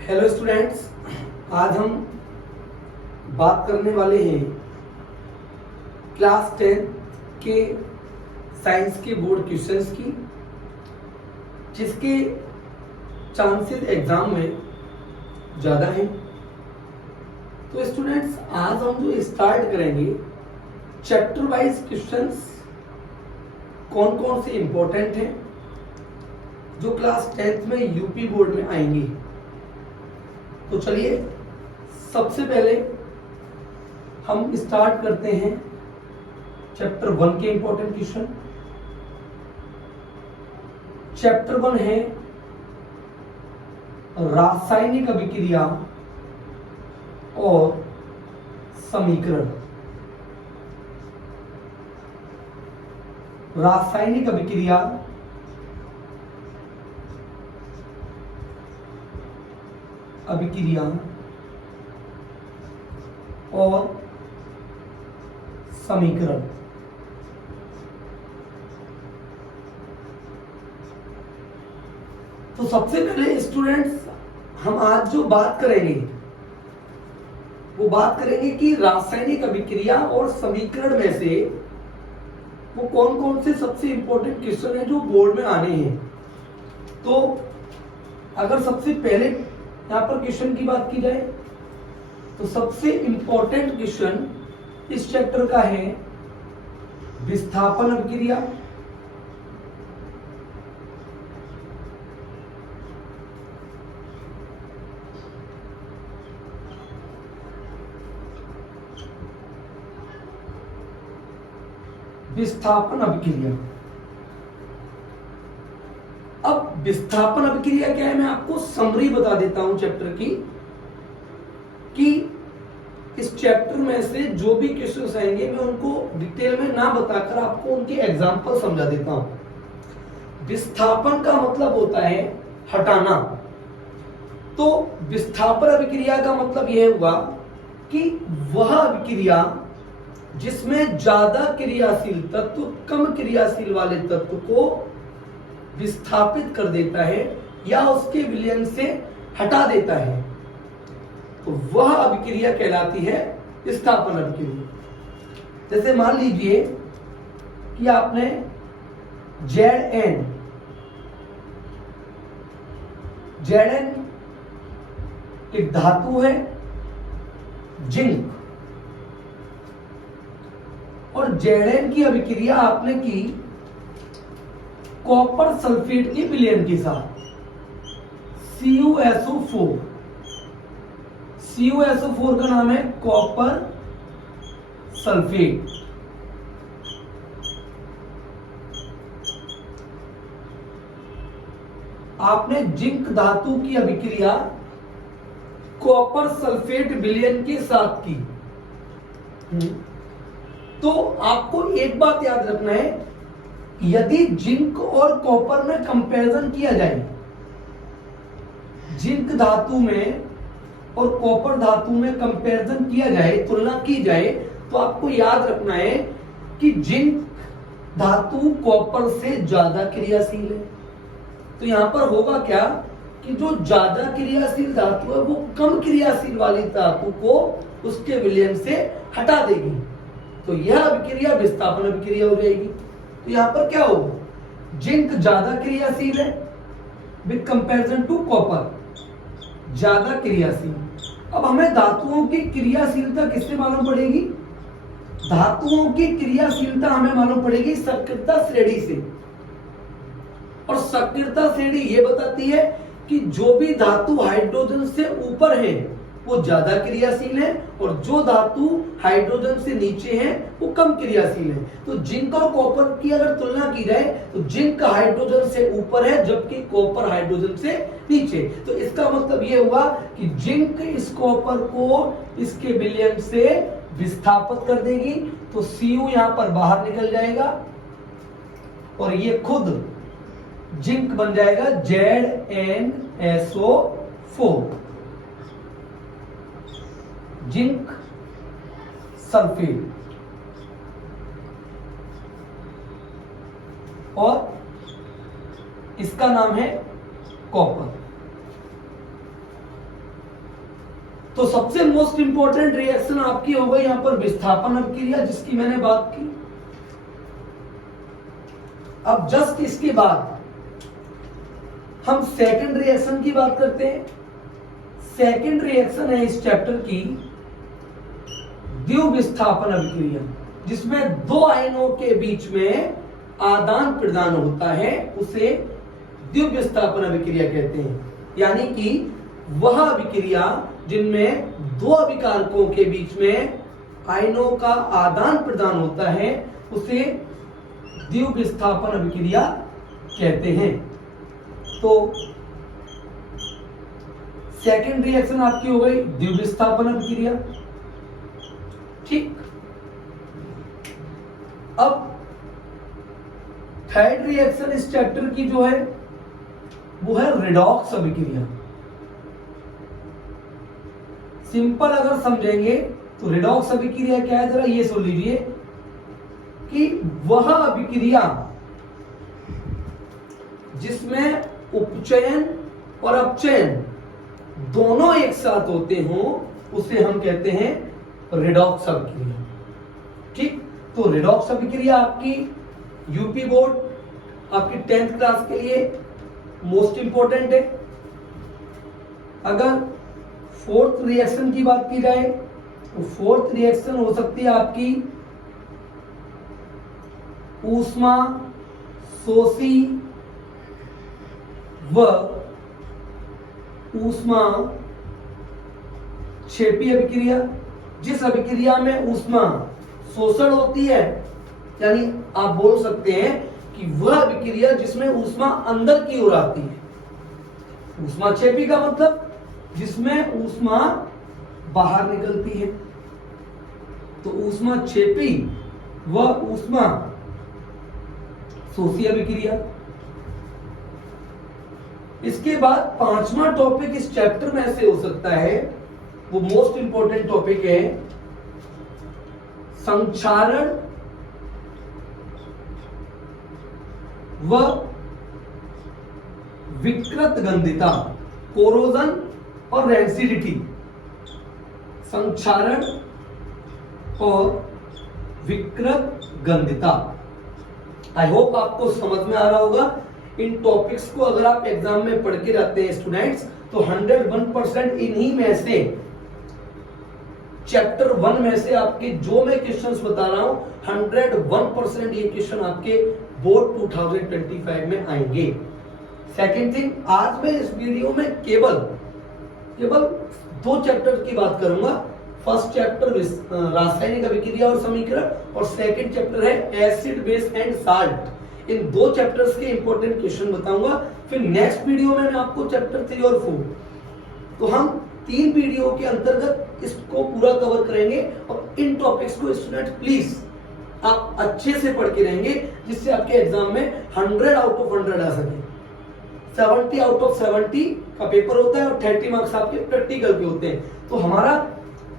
Hello students, आज हम बात करने वाले हैं क्लास 10 के साइंस के बोर्ड क्वेश्चंस की, जिसके चांसेस एग्जाम में ज़्यादा हैं। तो स्टूडेंट्स, आज हम जो स्टार्ट करेंगे चैप्टर वाइज क्वेश्चंस कौन कौन से इंपॉर्टेंट हैं जो क्लास 10th में यूपी बोर्ड में आएंगे। तो चलिए सबसे पहले हम स्टार्ट करते हैं चैप्टर 1 के इंपॉर्टेंट क्वेश्चन। चैप्टर 1 है रासायनिक अभिक्रिया और समीकरण। रासायनिक अभिक्रिया और समीकरण। तो सबसे पहले स्टूडेंट्स, हम आज जो बात करेंगे वो बात करेंगे कि रासायनिक अभिक्रिया और समीकरण में से वो कौन कौन से सबसे इंपॉर्टेंट क्वेश्चन है जो बोर्ड में आने हैं। तो अगर सबसे पहले यहां पर क्वेश्चन की बात की जाए तो सबसे इंपॉर्टेंट क्वेश्चन इस चैप्टर का है विस्थापन अभिक्रिया। विस्थापन अभिक्रिया। अब विस्थापन अभिक्रिया क्या है, मैं आपको समरी बता देता हूं चैप्टर की, कि इस चैप्टर में से जो भी क्वेश्चंस आएंगे मैं उनको डिटेल में ना बताकर आपको उनके एग्जांपल समझा देता हूं। विस्थापन का मतलब होता है हटाना। तो विस्थापन अभिक्रिया का मतलब यह हुआ कि वह अभिक्रिया जिसमें ज्यादा क्रियाशील तत्व कम क्रियाशील वाले तत्व को विस्थापित कर देता है या उसके विलयन से हटा देता है, तो वह अभिक्रिया कहलाती है विस्थापन अभिक्रिया। जैसे मान लीजिए कि आपने Zn एक धातु है जिंक, और Zn की अभिक्रिया आपने की कॉपर सल्फेट के विलयन के साथ CuSO4। CuSO4 का नाम है कॉपर सल्फेट। आपने जिंक धातु की अभिक्रिया कॉपर सल्फेट विलयन के साथ की। तो आपको एक बात याद रखना है, यदि जिंक और कॉपर में कंपैरिजन किया जाए, जिंक धातु में और कॉपर धातु में कंपैरिजन किया जाए, तुलना की जाए, तो आपको याद रखना है कि जिंक धातु कॉपर से ज्यादा क्रियाशील है। तो यहां पर होगा क्या कि जो ज्यादा क्रियाशील धातु है वो कम क्रियाशील वाली धातु को उसके विलयन से हटा देगी, तो यह अभिक्रिया विस्थापन अभिक्रिया हो जाएगी। तो यहां पर क्या होगा, जिंक ज्यादा क्रियाशील है विद कंपैरिजन टू कॉपर, ज्यादा क्रियाशील। अब हमें धातुओं की क्रियाशीलता किससे मालूम पड़ेगी? धातुओं की क्रियाशीलता हमें मालूम पड़ेगी सक्रियता श्रेणी से, और सक्रियता श्रेणी ये बताती है कि जो भी धातु हाइड्रोजन से ऊपर है वो ज्यादा क्रियाशील है, और जो धातु हाइड्रोजन से नीचे है वो कम क्रियाशील है। तो जिंक और कॉपर की अगर तुलना की जाए तो जिंक हाइड्रोजन से ऊपर है जबकि कॉपर हाइड्रोजन से नीचे। तो इसका मतलब ये हुआ कि जिंक इस कॉपर को इसके विलयन से विस्थापित कर देगी, तो Cu यहां पर बाहर निकल जाएगा और ये खुद जिंक बन जाएगा ZnSO4, जिंक सल्फेट। और इसका नाम है कॉपर। तो सबसे मोस्ट इंपॉर्टेंट रिएक्शन आपकी हो गई यहां पर विस्थापन अभिक्रिया, जिसकी मैंने बात की। अब जस्ट इसके बाद हम सेकंड रिएक्शन की बात करते हैं। सेकंड रिएक्शन है इस चैप्टर की द्विविस्थापन अभिक्रिया, जिसमें दो आयनों के बीच में आदान प्रदान होता है, उसे द्विविस्थापन अभिक्रिया कहते हैं। यानी कि वह अभिक्रिया जिनमें दो अभिकारकों के बीच में आयनों का आदान प्रदान होता है, उसे द्विविस्थापन अभिक्रिया कहते हैं। तो सेकंड रिएक्शन आपकी हो गई द्विविस्थापन अभिक्रिया। ठीक, अब थर्ड रिएक्शन इस चैप्टर की जो है वो है रिडॉक्स अभिक्रिया। सिंपल अगर समझेंगे तो रिडॉक्स अभिक्रिया क्या है, जरा ये सुन लीजिए कि वह अभिक्रिया जिसमें उपचयन और अपचयन दोनों एक साथ होते हों, उसे हम कहते हैं रिडॉक्स अभिक्रिया। ठीक, तो रिडॉक्स अभिक्रिया आपकी यूपी बोर्ड आपकी 10th क्लास के लिए मोस्ट इंपॉर्टेंट है। अगर फोर्थ रिएक्शन की बात की जाए तो फोर्थ रिएक्शन हो सकती है आपकी ऊष्मा शोषी व ऊष्मा क्षेपी अभिक्रिया। जिस अभिक्रिया में ऊष्मा शोषण होती है, यानी आप बोल सकते हैं कि वह अभिक्रिया जिसमें ऊष्मा अंदर की ओर आती है। ऊष्मा क्षेपी का मतलब जिसमें ऊष्मा बाहर निकलती है। तो ऊष्मा क्षेपी व ऊष्मा शोषी अभिक्रिया। इसके बाद पांचवा टॉपिक इस चैप्टर में से हो सकता है, वो मोस्ट इंपॉर्टेंट टॉपिक है संक्षारण व विकृत गंधिता, कोरोजन और रेंसिडिटी। संक्षारण और विकृत गंधिता। आई होप आपको समझ में आ रहा होगा। इन टॉपिक्स को अगर आप एग्जाम में पढ़ के जाते हैं स्टूडेंट्स, तो 101% इन्हीं में से चैप्टर 1 में से आपके जो मैं क्वेश्चंस बता रहा हूं 101% ये क्वेश्चन आपके बोर्ड 2025 में आएंगे। सेकंड थिंग, आज मैं इस वीडियो में केवल दो चैप्टर की बात करूंगा। फर्स्ट चैप्टर रासायनिक अभिक्रिया और समीकरण, और सेकंड चैप्टर है एसिड बेस एंड साल्ट। इन दो चैप्टर्स के इंपॉर्टेंट क्वेश्चन बताऊंगा। फिर नेक्स्ट वीडियो में मैं आपको चैप्टर 3 और 4, तो हम 3 वीडियो के अंतर्गत इसको पूरा कवर करेंगे। और इन टॉपिक्स को स्टूडेंट प्लीज आप अच्छे से पढ़ के रहेंगे, जिससे आपके एग्जाम में 100 आउट ऑफ 100 आ सके। 70 आउट ऑफ 70 का पेपर होता है और 30 मार्क्स आपके प्रैक्टिकल पे होते हैं। तो हमारा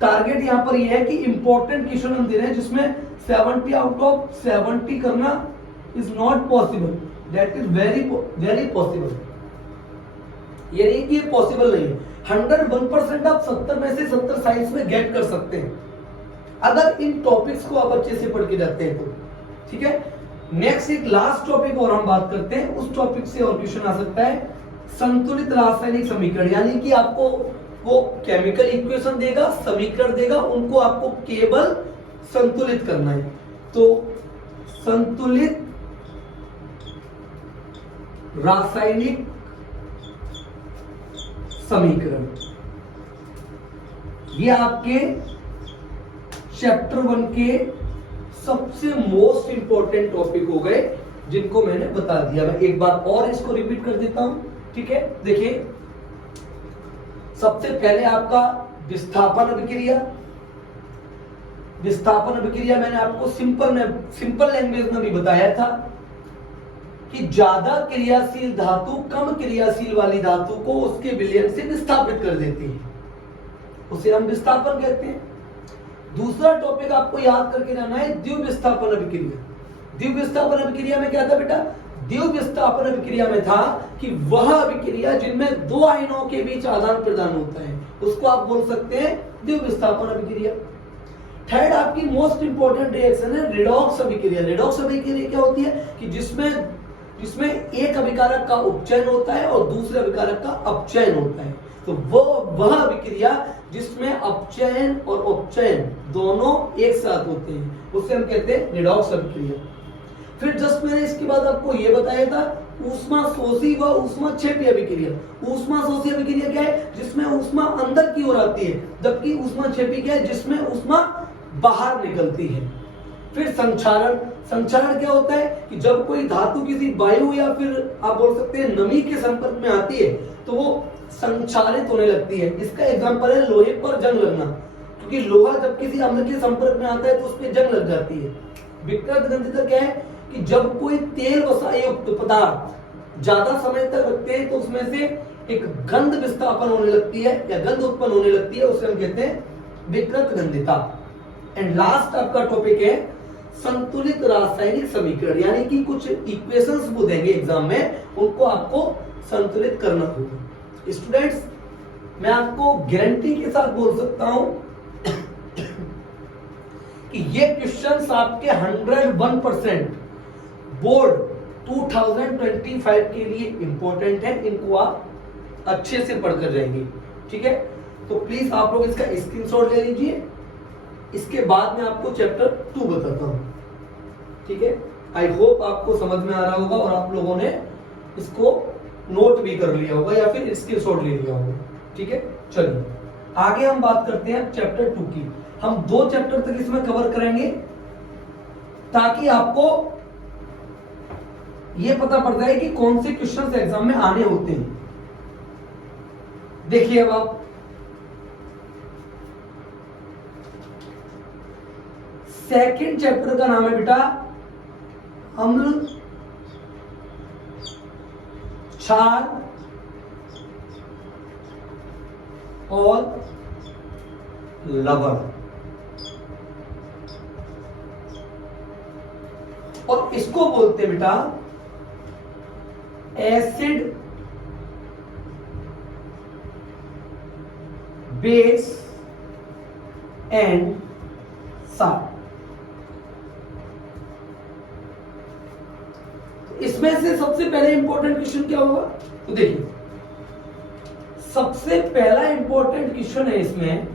टारगेट यहाँ पर यह है कि इंपॉर्टेंट क्वेश्चन हम दे रहे हैं जिसमें 70 आउट ऑफ 70 करना is not possible, that is very very possible. ये नहीं कि ये पॉसिबल नहीं है। 101% आप 70 में से 70 साइंस में गेट कर सकते हैं, अगर इन टॉपिक्स को आप अच्छे से पढ़ के जाते हैं तो। ठीक है, नेक्स्ट एक लास्ट टॉपिक और हम बात करते हैं। उस टॉपिक से और क्वेश्चन आ सकता है संतुलित रासायनिक समीकरण, यानी कि आपको वो केमिकल इक्वेशन देगा, समीकरण देगा, उनको आपको केवल संतुलित करना है। तो संतुलित रासायनिक समीकरण, ये आपके चैप्टर 1 के सबसे मोस्ट इंपॉर्टेंट टॉपिक हो गए, जिनको मैंने बता दिया। मैं एक बार और इसको रिपीट कर देता हूं। ठीक है, देखिए सबसे पहले आपका विस्थापन अभिक्रिया। विस्थापन अभिक्रिया मैंने आपको सिंपल लैंग्वेज में भी बताया था कि ज्यादा क्रियाशील धातु कम क्रियाशील वाली धातु को उसके विलयन से विस्थापित कर देती है, उसे हम विस्थापन कहते हैं। दूसरा टॉपिक आपको याद करके रहना है द्विविस्थापन अभिक्रिया। द्विविस्थापन अभिक्रिया में क्या था बेटा? द्विविस्थापन अभिक्रिया में था कि वह अभिक्रिया जिनमें दो आयनों के बीच आदान प्रदान होता है, उसको आप बोल सकते हैं द्विव विस्थापन अभिक्रिया। थर्ड आपकी मोस्ट इंपॉर्टेंट रिएक्शन है रिडॉक्स अभिक्रिया। रिडॉक्स अभिक्रिया क्या होती है कि जिसमें एक अभिकारक का उपचयन होता है और दूसरे अभिकारक का अपचयन होता है। तो वह अभिक्रिया जिसमें अपचयन और उपचयन दोनों एक साथ होते हैं उसे हम कहते हैं रिडॉक्स अभिक्रिया। फिर जस्ट मैंने इसके बाद आपको ये बताया था ऊष्मा शोषी व ऊष्मा क्षेपी अभिक्रिया। ऊष्मा शोषी अभिक्रिया क्या है? जिसमें ऊष्मा अंदर की ओर आती है, जबकि ऊष्मा क्षेपी क्या है? जिसमें ऊष्मा बाहर निकलती है। फिर संक्षारण। संक्षारण क्या होता है कि जब कोई धातु किसी वायु या फिर आप बोल सकते हैं नमी के संपर्क में आती है तो वो संक्षारित होने लगती है। इसका एग्जांपल है लोहे पर जंग लगना, क्योंकि लोहा जब किसी अम्ल के संपर्क में आता है तो उस पर जंग लग जाती है। विकृत गंधिता क्या है कि जब कोई तेल वसायुक्त पदार्थ ज्यादा समय तक रखते हैं तो उसमें से एक गंध विस्थापन होने लगती है या गंध उत्पन्न होने लगती है, उसे हम कहते हैं विकृत गंधिता। एंड लास्ट आपका टॉपिक है संतुलित रासायनिक समीकरण, यानी कि कुछ इक्वेशंस वो देंगे एग्जाम में, उनको आपको संतुलित करना होगा। स्टूडेंट्स, मैं आपको गारंटी के साथ बोल सकता हूं कि ये क्वेश्चंस आपके 101% बोर्ड 2025 के लिए इंपॉर्टेंट है। इनको आप अच्छे से पढ़कर जाएंगे, ठीक है? तो प्लीज आप लोग इसका स्क्रीनशॉट ले लीजिए। इसके बाद में आपको चैप्टर 2 बताता हूं, ठीक है? आई होप आपको समझ में आ रहा होगा और आप लोगों ने इसको नोट भी कर लिया होगा या फिर स्क्रीनशॉट ले लिया होगा, ठीक है? चलिए आगे हम बात करते हैं चैप्टर 2 की। हम 2 चैप्टर तक इसमें कवर करेंगे ताकि आपको ये पता पड़ जाए कि कौन से क्वेश्चन एग्जाम में आने होते हैं। देखिए अब आप सेकंड चैप्टर का नाम है बेटा अम्ल, क्षार और लवण। और इसको बोलते हैं बेटा एसिड, बेस एंड साल्ट। इसमें से सबसे पहले इंपॉर्टेंट क्वेश्चन क्या होगा? तो देखिए सबसे पहला इंपॉर्टेंट क्वेश्चन है इसमें,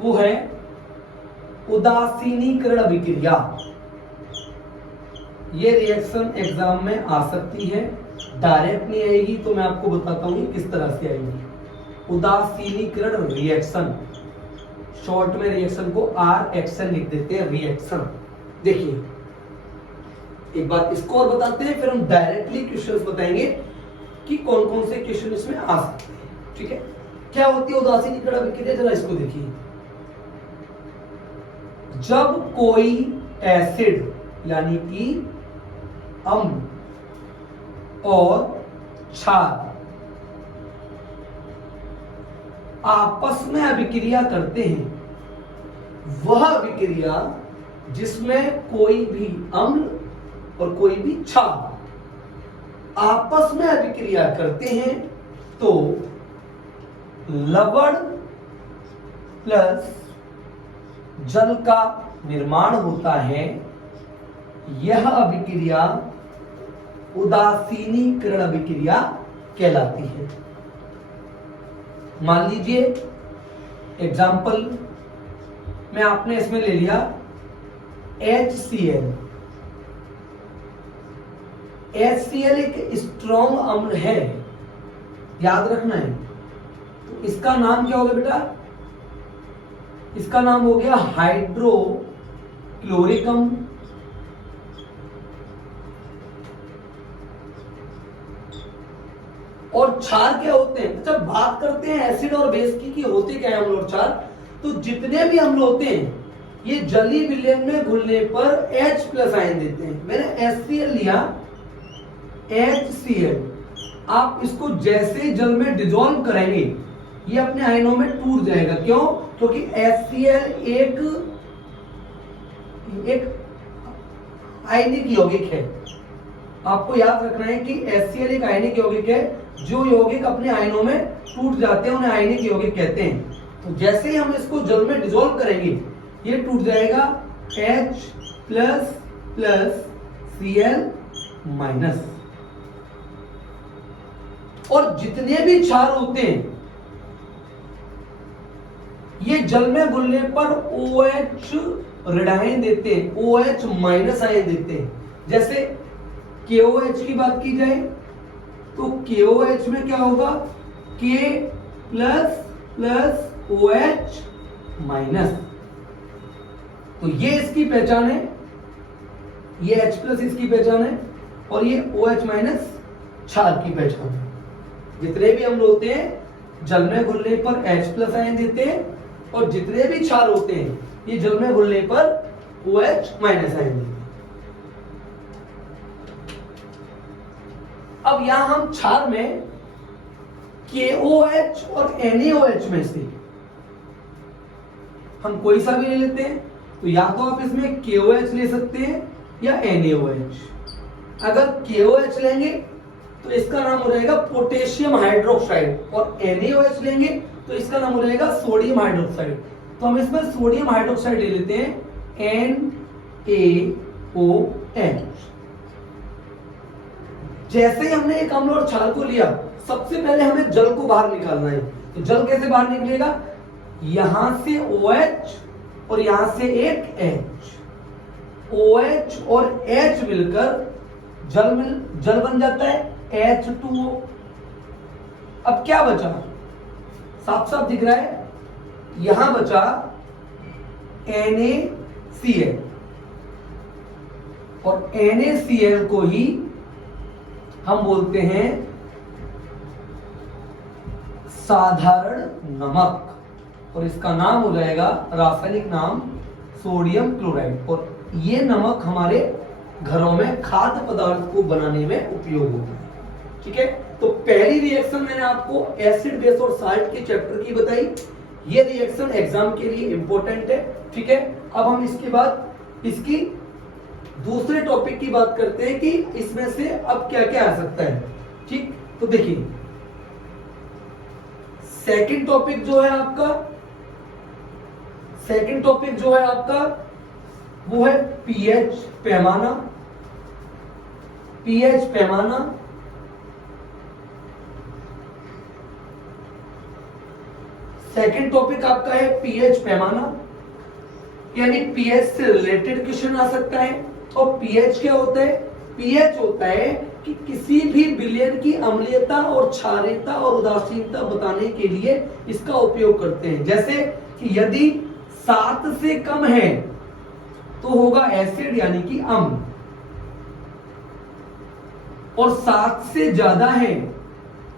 वो है उदासीनीकरण अभिक्रिया। ये रिएक्शन एग्जाम में आ सकती है, डायरेक्ट नहीं आएगी, तो मैं आपको बताता हूं किस तरह से आएगी। उदासीनीकरण रिएक्शन, शॉर्ट में रिएक्शन को आर एक्शन लिख देते हैं, रिएक्शन। देखिए एक बात इसको और बताते हैं, फिर हम डायरेक्टली क्वेश्चंस बताएंगे कि कौन कौन से क्वेश्चन इसमें आ सकते हैं, ठीक है? क्या होती है उदासीनीकरण अभिक्रिया? जरा इसको देखिए। जब कोई एसिड यानी कि अम्ल और क्षार आपस में अभिक्रिया करते हैं, वह अभिक्रिया जिसमें कोई भी अम्ल और कोई भी क्षार आपस में अभिक्रिया करते हैं तो लवण प्लस जल का निर्माण होता है। यह अभिक्रिया उदासीनीकरण अभिक्रिया कहलाती है। मान लीजिए एग्जाम्पल में आपने इसमें ले लिया HCl। HCl एक स्ट्रॉन्ग अम्ल है, याद रखना है। तो इसका नाम क्या हो गया बेटा? इसका नाम हो गया हाइड्रोक्लोरिक अम्ल। और क्षार क्या होते हैं? जब बात करते हैं एसिड और बेस की कि होते क्या है अम्ल और क्षार, तो जितने भी अम्ल होते हैं ये जलीय विलयन में घुलने पर H+ आयन देते हैं। मैंने HCl लिया, HCl, आप इसको जैसे जल में डिजोल्व करेंगे ये अपने आयनों में टूट जाएगा। क्यों? क्योंकि HCl एक आयनिक यौगिक है। आपको याद रखना है कि HCl एक आयनिक यौगिक है जो यौगिक अपने आयनों में टूट जाते हैं उन्हें आयनिक यौगिक कहते हैं। तो जैसे ही हम इसको जल में डिसॉल्व करेंगे ये टूट जाएगा H plus plus Cl minus. और जितने भी क्षार होते हैं ये जल में घुलने पर OH ऋण आयन देते हैं, OH माइनस आयन देते हैं। जैसे KOH की बात की जाए तो KOH में क्या होगा, K plus plus OH minus. तो ये इसकी पहचान है, ये H प्लस इसकी पहचान है और ये OH माइनस क्षार की पहचान है। जितने भी अम्ल होते हैं जल में घुलने पर H प्लस आयन देते हैं और जितने भी क्षार होते हैं ये जल में घुलने पर OH माइनस आयन देते हैं। अब यहां हम क्षार में KOH और NaOH में से हम कोई सा भी ले लेते हैं, तो या तो आप इसमें KOH ले सकते हैं या NaOH। अगर KOH लेंगे तो इसका नाम हो जाएगा पोटेशियम हाइड्रोक्साइड और NaOH लेंगे तो इसका नाम हो जाएगा सोडियम हाइड्रोक्साइड। तो हम इसमें सोडियम हाइड्रोक्साइड ले लेते हैं NaOH। जैसे ही हमने एक अम्ल और क्षार को लिया सबसे पहले हमें जल को बाहर निकालना है। तो जल कैसे बाहर निकलेगा, यहां से OH और यहां से एक H, OH और H मिलकर जल बन जाता है H2O। अब क्या बचा, साफ साफ दिख रहा है, यहां बचा NaCl और NaCl को ही हम बोलते हैं साधारण नमक और इसका नाम हो जाएगा रासायनिक नाम सोडियम क्लोराइड। और ये नमक हमारे घरों में खाद्य पदार्थ को बनाने में उपयोग होता है। ठीक है, तो पहली रिएक्शन मैंने आपको एसिड बेस और साल्ट के चैप्टर की बताई। ये रिएक्शन एग्जाम के लिए इंपॉर्टेंट है। ठीक है, अब हम इसके बाद इसकी दूसरे टॉपिक की बात करते हैं कि इसमें से अब क्या क्या आ सकता है। ठीक, तो देखिए सेकंड टॉपिक जो है आपका वो है पीएच पैमाना। पीएच पैमाना सेकंड टॉपिक आपका है पीएच पैमाना, यानी पीएच से रिलेटेड क्वेश्चन आ सकता है। और पीएच क्या होता है, पीएच होता है कि किसी भी विलयन की अम्लीयता और क्षारीयता और उदासीनता बताने के लिए इसका उपयोग करते हैं। जैसे कि यदि 7 से कम है तो होगा एसिड यानी कि अम्ल, और 7 से ज्यादा है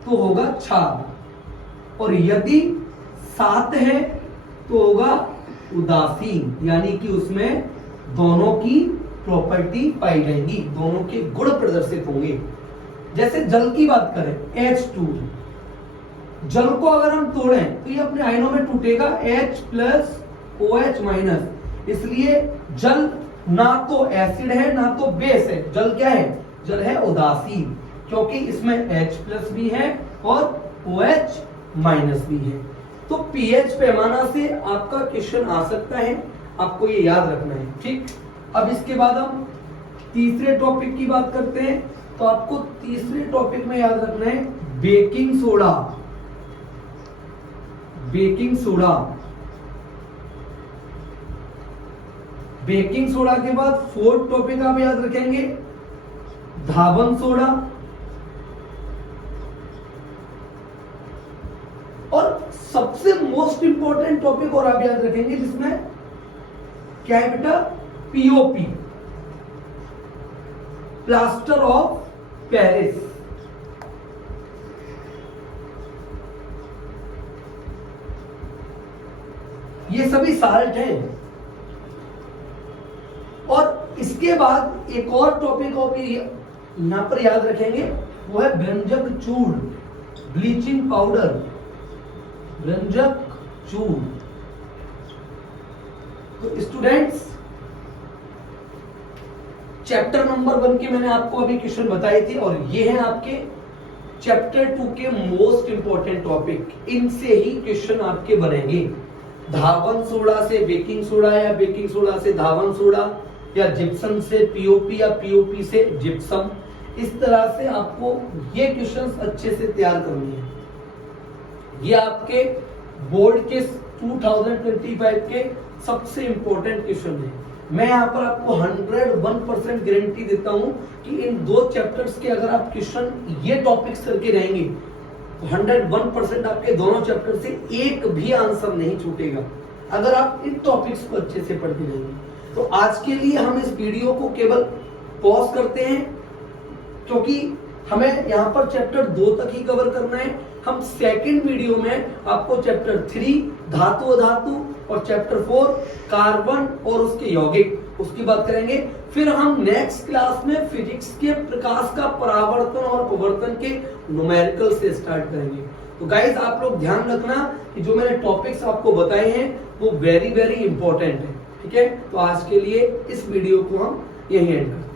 तो होगा क्षार, और यदि 7 है तो होगा उदासीन, यानी कि उसमें दोनों की प्रॉपर्टी पाई जाएंगी, दोनों के गुण प्रदर्शित होंगे। जैसे जल की बात करें H2, जल को अगर हम तोड़ें तो ये अपने आयनों में टूटेगा H प्लस OH माइनस। इसलिए जल ना तो एसिड है ना तो बेस है, जल क्या है, जल है उदासीन, क्योंकि इसमें H प्लस भी है और OH माइनस भी है। तो पीएच पैमाना से आपका क्वेश्चन आ सकता है, आपको ये याद रखना है। ठीक, अब इसके बाद हम तीसरे टॉपिक की बात करते हैं। तो आपको तीसरे टॉपिक में याद रखना है baking soda. Baking soda, baking soda के बाद फोर्थ टॉपिक आप याद रखेंगे धावन सोडा। और सबसे मोस्ट इंपॉर्टेंट टॉपिक और आप याद रखेंगे जिसमें क्या है बेटा, पीओपी, प्लास्टर ऑफ पेरिस। ये सभी साल्ट हैं। और इसके बाद एक और टॉपिक और यहां पर याद रखेंगे, वो है व्यंजक चूर्ण, ब्लीचिंग पाउडर, व्यंजक चूर्ण। तो स्टूडेंट्स, चैप्टर नंबर 1 की मैंने आपको अभी क्वेश्चन बताई थी और ये हैं आपके चैप्टर 2 के मोस्ट इंपॉर्टेंट टॉपिक, इनसे ही क्वेश्चन आपके बनेंगे। धावन सोडा से बेकिंग सोडा, या बेकिंग सोडा से धावन सोडा, या जिप्सम से पीओपी, या पीओपी से जिप्सम। इस तरह से आपको ये क्वेश्चंस अच्छे से तैयार करनी है। ये आपके बोर्ड के 2025 के सबसे इंपॉर्टेंट क्वेश्चन है। मैं यहाँ पर आपको 101% गारंटी देता हूं कि इन 2 चैप्टर्स के अगर आप क्वेश्चन ये टॉपिक्स करके रहेंगे तो 101% आपके दोनों चैप्टर से एक भी आंसर नहीं छूटेगा, अगर आप इन टॉपिक्स को अच्छे से पढ़ते रहेंगे। तो आज के लिए हम इस वीडियो को केवल पॉज करते हैं, क्योंकि हमें यहाँ पर चैप्टर 2 तक ही कवर करना है। हम सेकंड वीडियो में आपको चैप्टर 3 धातु अधातु और चैप्टर 4 कार्बन और उसके यौगिक उसकी बात करेंगे। फिर हम नेक्स्ट क्लास में फिजिक्स के प्रकाश का परावर्तन और अपवर्तन के न्यूमेरिकल से स्टार्ट करेंगे। तो गाइज आप लोग ध्यान रखना कि जो मैंने टॉपिक्स आपको बताए हैं वो वेरी वेरी इंपॉर्टेंट है, ठीक है। तो आज के लिए इस वीडियो को हम यहीं एंड करते हैं।